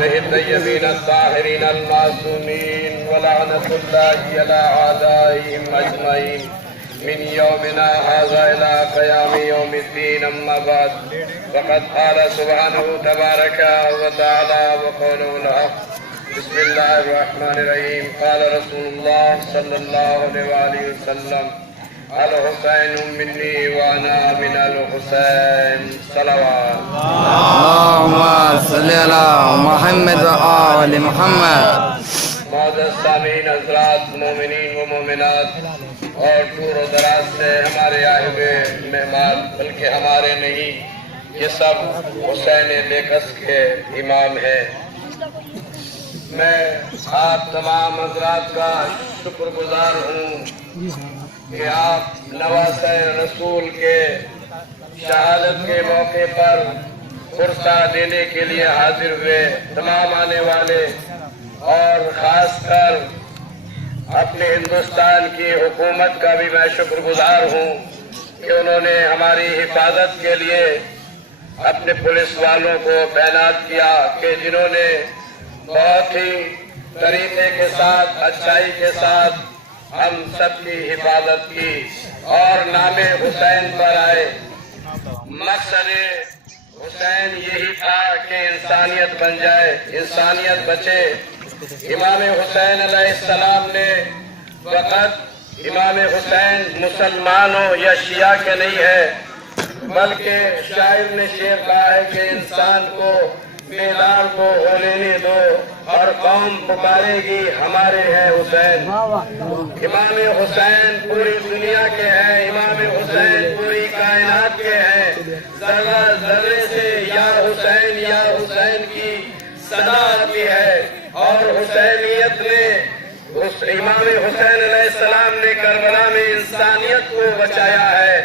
آله الطيبين الطاهرين المعصومين ولعنة الله على أعدائهم أجمعين من يومنا هذا إلى قيام يوم الدين. أما بعد فقد قال سبحانه تبارك وتعالى وقوله الحق. بسم الله الرحمن الرحيم. قال رسول الله صلى الله عليه وسلم الحسين مني وأنا من الحسين. صلوات. اللهم صل على محمد وآل محمد. معزز سامعین حضرات، مومنین و مومنات اور دور و دراز سے ہمارے آئے ہوئے مہمان، بلکہ ہمارے نہیں، یہ سب حسین لیکس کے امام ہیں. میں آپ تمام حضرات کا شکر گزار ہوں کہ آپ نواسہ رسول کے شہادت کے موقع پر فرصہ دینے کے لیے حاضر ہوئے. تمام آنے والے اور خاص کر اپنے ہندوستان کی حکومت کا بھی میں شکر گزار ہوں کہ انہوں نے ہماری حفاظت کے لیے اپنے پولیس والوں کو تعینات کیا، کہ جنہوں نے بہت ہی طریقے کے ساتھ، اچھائی کے ساتھ ہم سب کی حفاظت کی اور نام حسین پر آئے. مقصد حسین یہی تھا کہ انسانیت بن جائے، انسانیت بچے. امام حسین علیہ السلام نے فقط امام حسین مسلمانوں یا شیعہ کے نہیں ہے، بلکہ شاعر نے شعر کہا ہے کہ انسان کو بیدار کو ہو لینے دو اور قوم پکارے گی ہمارے ہیں حسین. امام حسین پوری دنیا کے ہیں، امام حسین پوری کائنات کے ہیں. ذرہ ذرے سے یا حسین کی صدا آتی ہے اور حسینیت نے امام حسین علیہ السلام نے کربلا میں انسانیت کو بچایا ہے،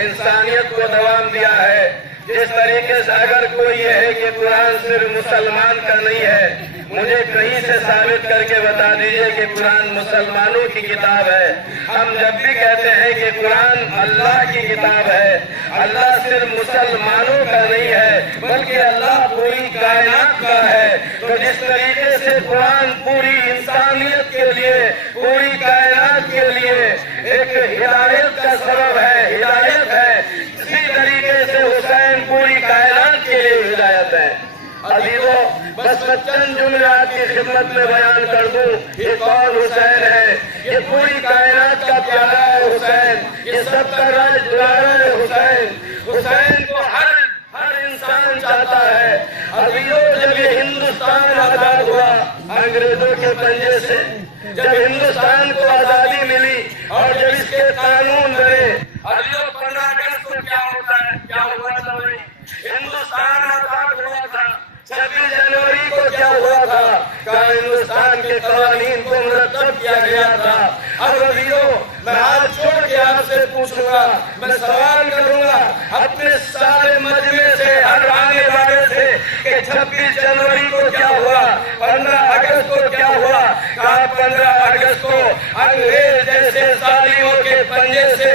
انسانیت کو دوام دیا ہے. جس طریقے سے اگر کوئی یہ ہے کہ قرآن صرف مسلمان کا نہیں ہے، مجھے کہیں سے ثابت کر کے بتا دیجئے کہ قرآن مسلمانوں کی کتاب ہے. ہم جب بھی کہتے ہیں کہ قرآن اللہ کی کتاب ہے، اللہ صرف مسلمانوں کا نہیں ہے بلکہ اللہ پوری کائنات کا ہے. تو جس طریقے سے قرآن پوری انسانیت کے لیے، پوری کائنات کے لیے ایک ہدایت کا سبب ہے، ہدایت ہے، اسی طریقے سے حسین پوری کائنات کے لیے ہدایت ہے. عزیزو، بس میں چند جملات کی خدمت میں بیان کر دوں. یہ کون حسین ہے؟ یہ پوری کائنات کا پیارا ہے حسین، یہ سب کا راج دلارا ہے حسین. حسین کو ہر انسان چاہتا ہے. عزیزو، جب یہ ہندوستان آزاد ہوا انگریزوں کے پنجے سے، جب ہندوستان کو آزادی ملی اور جب اس کے قانون بنے، عزیزو 15 اگست کو کیا ہوتا ہے، کیا ہوا تھا بھائی؟ ہندوستان آزاد ہوا تھا. 26 جنوری کو کیا ہوا تھا؟ کہ ہندوستان کے قوانین کو مرتب کیا گیا تھا. اب عزیزو، میں ہاتھ چھوڑ کے آپ سے پوچھوں گا، میں سوال کروں گا اپنے سارے مجمع سے، ہر آنے والے سے، کہ 26 جنوری کو کیا ہوا، 15 اگست کو کیا ہوا؟ کہا 15 اگست کو انگریز جیسے ظالموں کے پنجے سے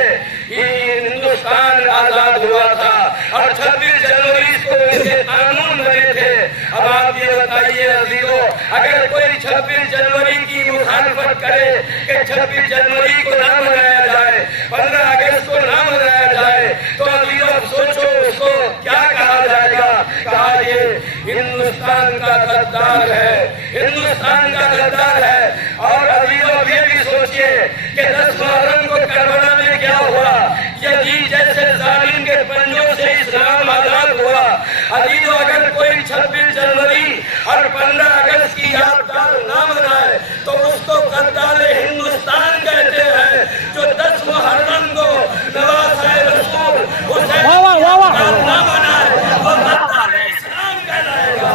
ہندوستان آزاد ہوا تھا اور 26 جنوری کو ان کے قانون بنے تھے. اب آپ یہ بتائیے عزیزو، اگر کوئی 26 جنوری کی مخالفت کرے کہ 26 جنوری کو نہ منایا جائے، 15 اگست کو نہ منایا جائے، تو عزیزو اب سوچو اس کو کیا کہا جائے گا؟ کہا یہ ہندوستان کا غدار ہے، ہندوستان کا غدار ہے. اور عزیزو اب یہ بھی سوچئے کہ 10 محرم کو کربلا میں کیا ہوا؟ یزید جیسے ظالم کے پنجوں سے اسلام آزاد ہوا. عزیزو، اگر کوئی 26 جنوری اور 15 اگست کی یادگار نہ منائے تو اس کو غدار ہندوستان کہتے ہیں. جو 10 محرم کو نواسہ رسول حسین نہ منائے وہ غدار اسلام کہلائے گا.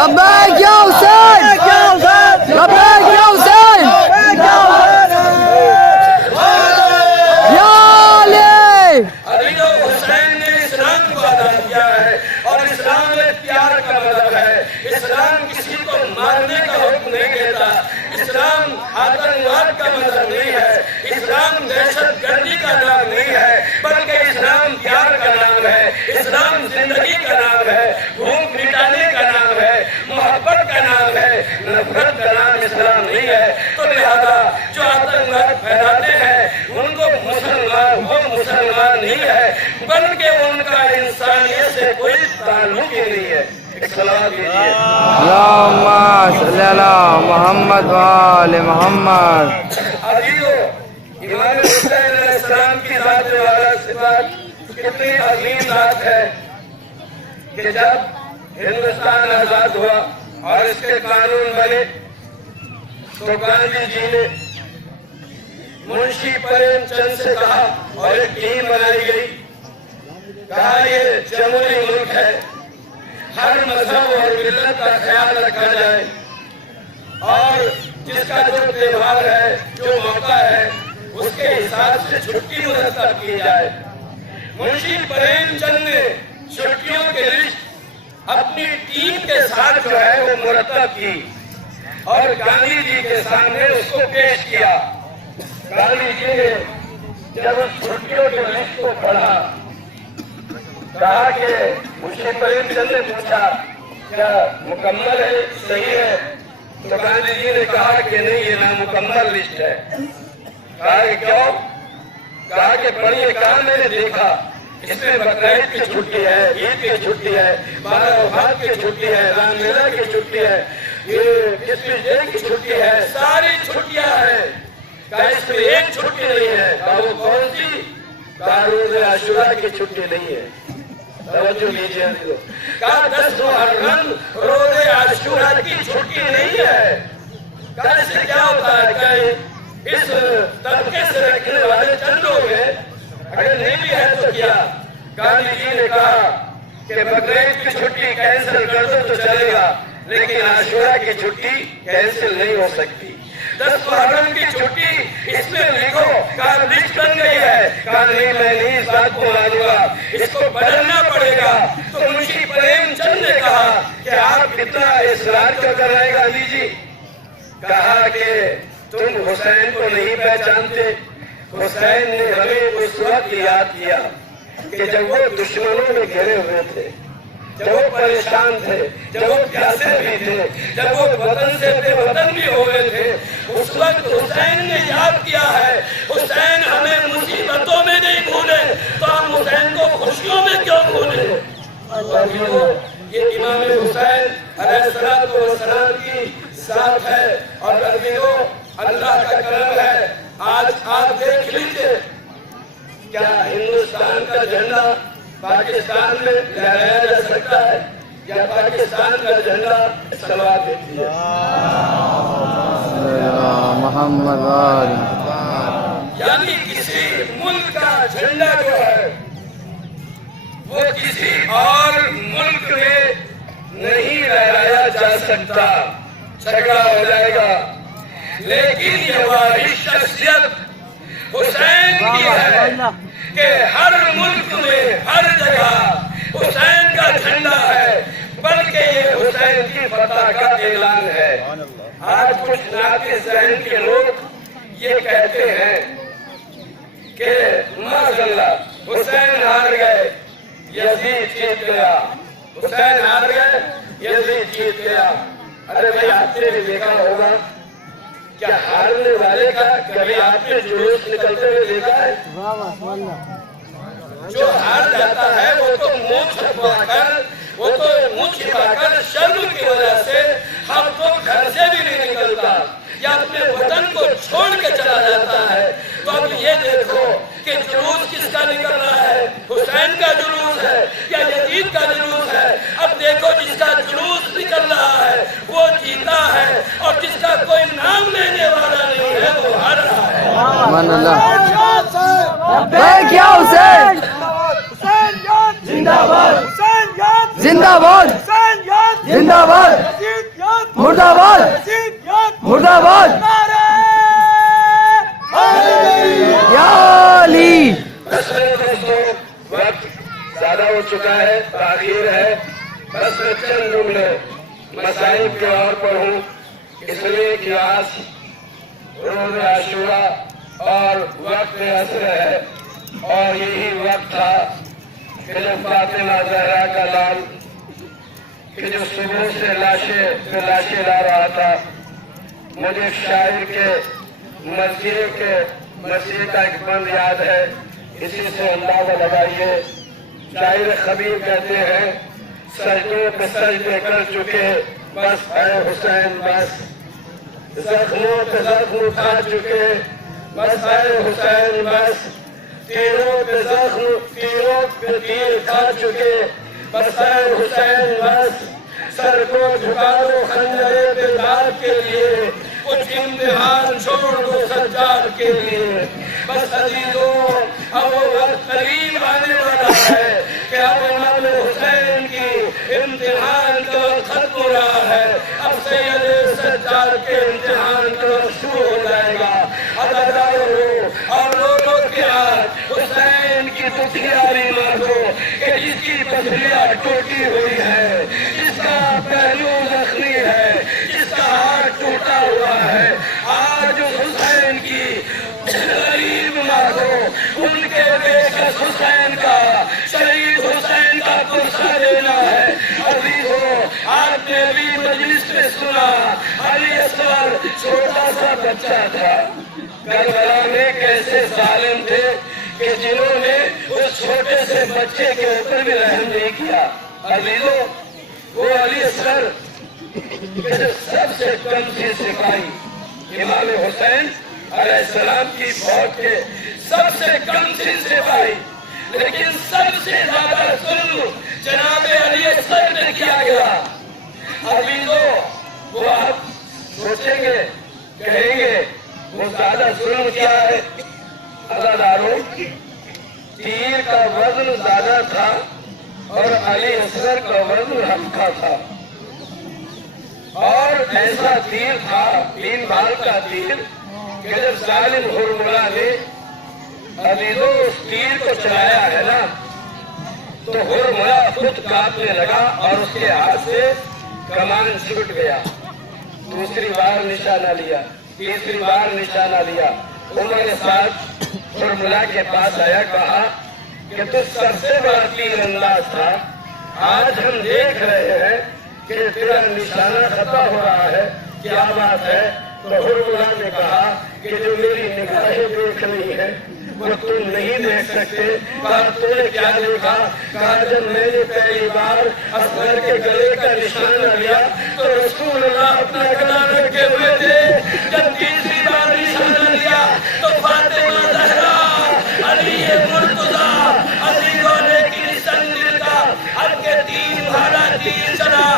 لبیک یا حسین، لبیک یا حسین، یا علی. عزیزو، حسین نے اسلام کو ادا کیا ہے اور اسلام میں پیار کا مذہب ہے. اسلام کسی کو مارنے کا حکم نہیں دیتا. اسلام آتنکواد کا مذہب نہیں ہے. اسلام دہشت گردی کا نام نہیں ہے بلکہ اسلام پیار کا نام ہے. اسلام زندگی کا نام ہے، بھوک مٹانے کا نفرت کا نام اسلام نہیں ہے، تو لہذا جو آتنکواد پھیلاتے ہیں ان کو مسلمان نہیں ہے، بلکہ ان کا انسانیت سے کوئی تعلق ہی نہیں ہے۔ ایک صلوات دیجیے۔ اللہم صلی علی محمد و آل محمد۔ عزیزو، امام حسین علیہ السلام کی ذات والا صفات کتنی عظیم ذات ہے کہ جب ہندوستان آزاد ہوا اور اس کے قانون بنے تو گاندھی جی نے منشی پریم چند سے کہا اور ایک ٹیم بنائی گئی، کہا یہ جمہوری ملک ہے، ہر مذہب اور ملت کا خیال رکھا جائے اور جس کا جو تہوار ہے، جو موقع ہے، اس کے حساب سے چھٹی مرتب کی جائے۔ منشی پریم چند نے چھٹیوں کی لسٹ اپنی ٹیم کے ساتھ جو ہے وہ مرتب کی اور گاندھی جی کے سامنے اس کو پیش کیا۔ گاندھی جی نے جب اس چھٹیوں کی لسٹ کو پڑھا، کہا کہ منشی پریم چند نے پوچھا کیا مکمل ہے، صحیح ہے؟ تو گاندھی جی نے کہا کہ نہیں، یہ نامکمل لسٹ ہے۔ کہا کہ کیوں؟ کہا کہ پڑھیے۔ کہا میں نے دیکھا اس میں بقرعید کی چھٹی ہے، عید کی چھٹی ہے، بارہ وفات کی چھٹی ہے، رام لیلا کی چھٹی ہے، یہ کرسمس ڈے کی چھٹی ہے، ساری چھٹیاں ہیں۔ کہا اس میں ایک چھٹی نہیں ہے۔ کہا وہ کون سی؟ کہا روز عاشورہ کی چھٹی نہیں ہے۔ توجہ لیجیے۔ کہا 10 محرم روز عاشورہ کی چھٹی نہیں ہے۔ کہا اس سے کیا ہوتا ہے؟ کہ اس طبقے سے رکھنے والے چند لوگ ہیں، اگر نہیں بھی ہے تو کیا؟ گاندھی جی نے کہا کہ بقرعید کی چھٹی کینسل کر دو تو چلے گا، لیکن عاشورہ کی چھٹی کینسل نہیں ہو سکتی۔ 10 محرم کی چھٹی اس میں لکھو۔ کہا لسٹ بن گئی ہے۔ کہا نہیں، میں نہیں اس بات کو مانوں گا، اس کو بدلنا پڑے گا۔ تو منشی پریم چند نے کہا کہ آپ کتنا اصرار کیوں کر رہے ہیں گاندھی جی؟ کہا کہ تم حسین کو نہیں پہچانتے۔ حسین نے ہمیں اس وقت یاد کیا کہ جب وہ دشمنوں میں گھرے ہوئے تھے، جب وہ پریشان تھے، جب وہ پیاسے بھی تھے، جب وہ وطن سے بے وطن بھی ہوئے تھے، اس وقت حسین نے یاد کیا ہے۔ حسین ہمیں مصیبتوں میں نہیں بھولے تو ہم حسین کو خوشیوں میں کیوں بھولے؟ یہ امام حسین علیہ السلام کی ذات ہے۔ اور عزیزو، اللہ کا کرم ہے، آج آپ دیکھ لیجئے کیا ہندوستان کا جھنڈا پاکستان میں لہرایا جا سکتا ہے؟ یا پاکستان کا جھنڈا صلوات دیتی ہے۔ محمد آل یعنی کسی ملک کا جھنڈا جو ہے وہ کسی اور ملک میں نہیں لہرایا جا سکتا، جھگڑا ہو جائے گا۔ لیکن یہ واحد شخصیت حسین کی ہے کہ ہر ملک میں ہر جگہ حسین کا جھنڈا ہے، بلکہ یہ حسین کی فتح کا اعلان ہے۔ آج کچھ ناقص ذہن کے لوگ یہ کہتے ہیں کہ معاذاللہ حسین ہار گئے، یزید جیت گیا، حسین ہار گئے، یزید جیت گیا۔ ارے بھائی، آپ نے بھی دیکھا ہوگا، کیا ہارنے والے کا کبھی آپ نے جلوس نکلتے ہوئے دیکھا ہے؟ جو ہار جاتا ہے وہ تو منہ چھپا کر شرم کی وجہ سے ہم تو گھر سے بھی نہیں نکلتا یا اپنے وطن کو چھوڑ کے چلا جاتا ہے۔ تو اب یہ دیکھو کہ جلوس کس کا نکل رہا ہے، حسین کا جلوس ہے یا یزید کا جلوس ہے؟ اب دیکھو جس کا جلوس نکل رہا ہے وہ جیتا ہے، اور جس کا کوئی نام لینے والا نہیں ہے وہ ہار رہا ہے۔ من اللہ لبیک یا حسین، زندہ باد، زندہ باد، زندہ باد، مردہ باد، مردہ باد، یا علی۔ بس دوستو، وقت زیادہ ہو چکا ہے، تاخیر ہے، بس میں چند جملے مصائب کے اور پڑھوں، اس لیے کہ آج روز عاشورہ اور وقت عصر ہے، اور یہی وقت تھا کہ جب فاطمہ زہرا کا لال کہ جو صبح سے لاشیں لا رہا تھا، مجھے ایک شاعر کے مسیح کا ایک بند یاد ہے، اسی سے اندازہ لگائیے۔ شاعر خبیر کہتے ہیں سجدوں پہ سجدے کر چکے بس اے حسین بس، زخموں پہ زخم کھا چکے بس اے حسین بس، تیروں پہ تیر کھا چکے بس اے حسین بس، سر کو جھکا دو خنجر بیدار کے لیے، کچھ امتحان چھوڑ دو سجاد کے لیے، بس عزیزوں اب وہ وقت قریب آنے والا ہے کہ اب امام حسین کی امتحان کا وقت ختم ہو رہا ہے، اب سید سجاد کے امتحان کا وقت شروع ہو جائے گا۔ عزاداروں اور لوگوں کے ہاتھ حسین کی دکھیاری مانگو کہ جس کی پسلیاں ٹوٹی ہوئی ہے، جس کا پہلو زخمی ہے، جس کا ہاتھ ٹوٹا ہوا ہے، آج اس حسین کی غریب مانگو، ان کے بیکس حسین کا، شہید حسین کا پرسہ دینا ہے۔ عزیزوں آپ نے بھی مجلس میں سنا علی اصغر چھوٹا سا بچہ تھا، کربلا میں کیسے ظالم تھے کہ جنہوں نے اس چھوٹے سے بچے کے اوپر بھی رحم نہیں کیا۔ عزیزوں وہ علی اصغر کہ جو سب سے کم چیز سکھائی، امام حسین علیہ السلام کی فوج کے سب سے کم چیز سکھائی، لیکن سب سے زیادہ ظلم جناب علی اصغر نے کیا گیا۔ عزیزوں وہ آپ سوچیں گے کہیں گے وہ زیادہ ظلم کیا ہے؟ عزاداروں تیر کا وزن زیادہ تھا اور علی اصغر کا وزن ہلکا تھا، اور ایسا تیر تھا 3 بال کا تیر کہ جب ظالم ہرملا نے عزیزوں اس تیر کو چلایا ہے نا تو ہرملا خود کانپنے لگا اور اس کے ہاتھ سے کمان چھوٹ گیا۔ دوسری بار نشانہ لیا، تیسری بار نشانہ لیا، عمر ساتھ ہرملا کے پاس آیا، کہا کہ تو سب سے بڑا تیر انداز تھا، آج ہم دیکھ رہے ہیں کہ تیرا نشانہ خطا ہو رہا ہے، کیا بات ہے؟ تو ہرملا نے کہا کہ جو میری نگاہیں دیکھ رہی ہے وہ تم نہیں دیکھ سکتے۔ کہا تم نے کیا دیکھا؟ کہا جب میں نے پہلی بار اصغر کے گلے کا نشانہ لیا تو رسول اللہ اپنا گلا رکھے ہوئے تھے، جب تیسری بار نشانہ لیا تو فاطمہ زہرا علی مرتضیٰ عزیزوں نے کسن دل کا اب کے 3 بھالا تیر چلا،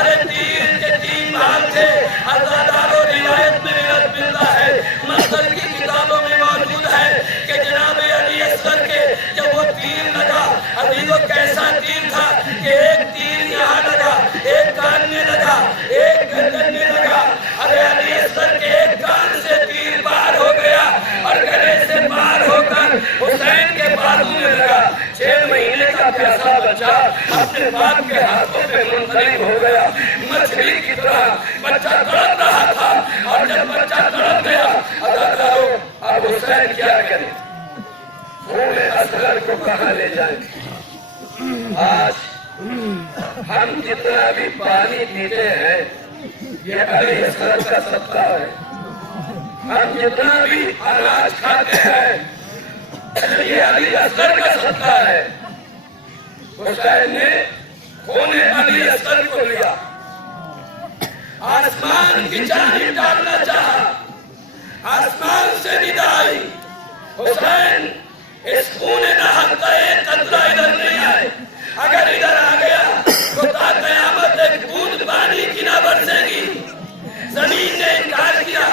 ارے تیر کے 3 بھال تھے۔ عزاداروں روایت میں ملتا ہے، مسل کی کتابوں میں موجود ہے کہ جناب علی اصغر کے جب وہ تیر لگا، عزیزوں کیسا تیر تھا کہ ایک تیر یہاں لگا، ایک کان میں لگا، ایک گردن میں لگا، ارے علی اصغر کے ایک کان سے تیر پار ہو گیا اور گلے سے پار ہو کر حسین کے بازو میں لگا۔ 6 مہینے کا پیاسا بچہ اپنے باپ کے ہاتھوں پہ منقلب ہو گیا، مچھلی کی طرح بچہ تڑپ رہا تھا، اور جب بچہ تڑپ گیا عزاداروں اب حسین کیا کرے؟ خون اصغر کو کہاں لے جائیں؟ آج ہم جتنا بھی پانی پیتے ہیں یہ علی اصغر کا صدقہ ہے، ہم جتنا بھی اناج کھاتے ہیں یہ علی اصغر کا صدقہ ہے۔ حسین نے خون علی اصغر کو لیا، آسمان کی جانب ڈالنا چاہا، آسمان سے ندا آئی، حسین اس خون نہر کا ایک قطرہ ادھر نہیں آئے، اگر ادھر آ گیا تو تا قیامت ایک بوند پانی کی نہ برسے گی۔ زمین نے انکار کیا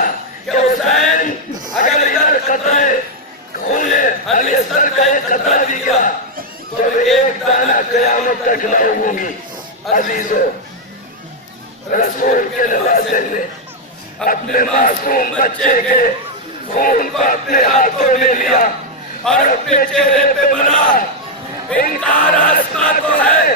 کہ حسین اگر ادھر قطرہ خون علی اصغر کا ایک قطرہ بھی گیا تو ایک دانہ قیامت تک نہ ہوگی۔ عزیزوں رسول کے نواسے نے اپنے معصوم بچے کے خون کو اپنے ہاتھوں میں لیا اور اپنے چہرے پہ بنا، انکار آسمان کو ہے